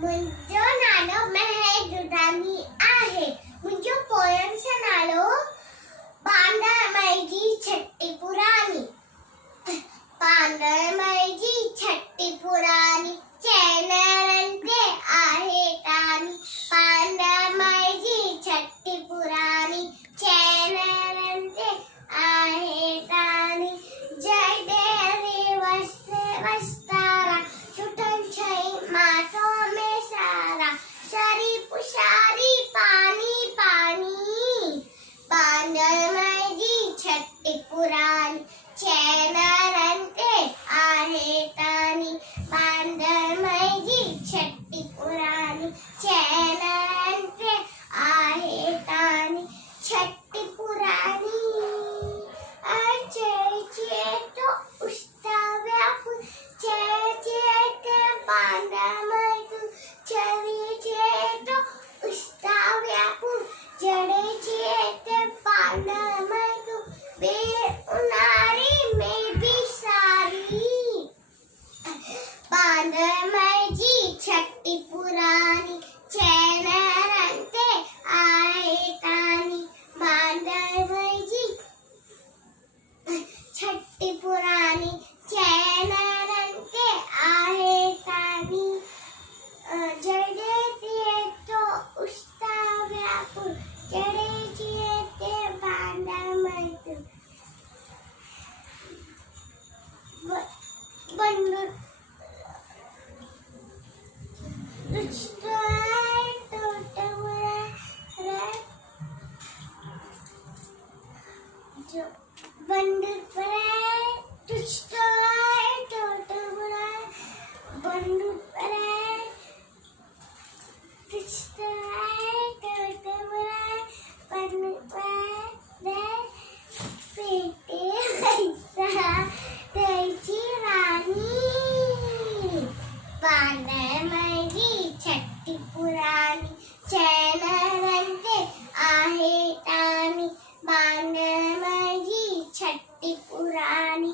मुंहिंजो नालो दुदानी आहे। मुंहिंजो पोयम जो नालो पांडमई जी छटी पुरानी। पांडमई जी छटी पुरानी चैनरन ते आहे टानी। पांडमई जी छटी पुरानी चैनरन ते आहे टानी। जय देवी वस्ते वस्तारा छुटन छई माथो में सारा। शरी पुशारी पानी पानी। पांडमई जी छटी पुरानी चैनरन ते आहे टानी। पांडमई जी छटी पुरानी चैनरन ते आहे टानी। छटी पुरानी तो उसका व्यापुर ते पांडमई तू चली तो उसका व्यापुर जड़े ते पांडमई तू बे उनारी में भी सारी। पांडमई जी छटी पुरानी चैनरन ते आहे टानी। पांडमई जी छटी पुरानी चैनरन ते आहे टानी। जड़े तो उसका व्यापुर जड़े ते पांडमई तू बंडू बंडू परे तुझको टोटमुरा बंडू परे तुझको टोटमुरा बंडू परे पेटे ऐसा तेजी रानी। पांडमई जी छटी पुरानी चैनरन ते आहे टानी। पांडमई जी छटी पुरानी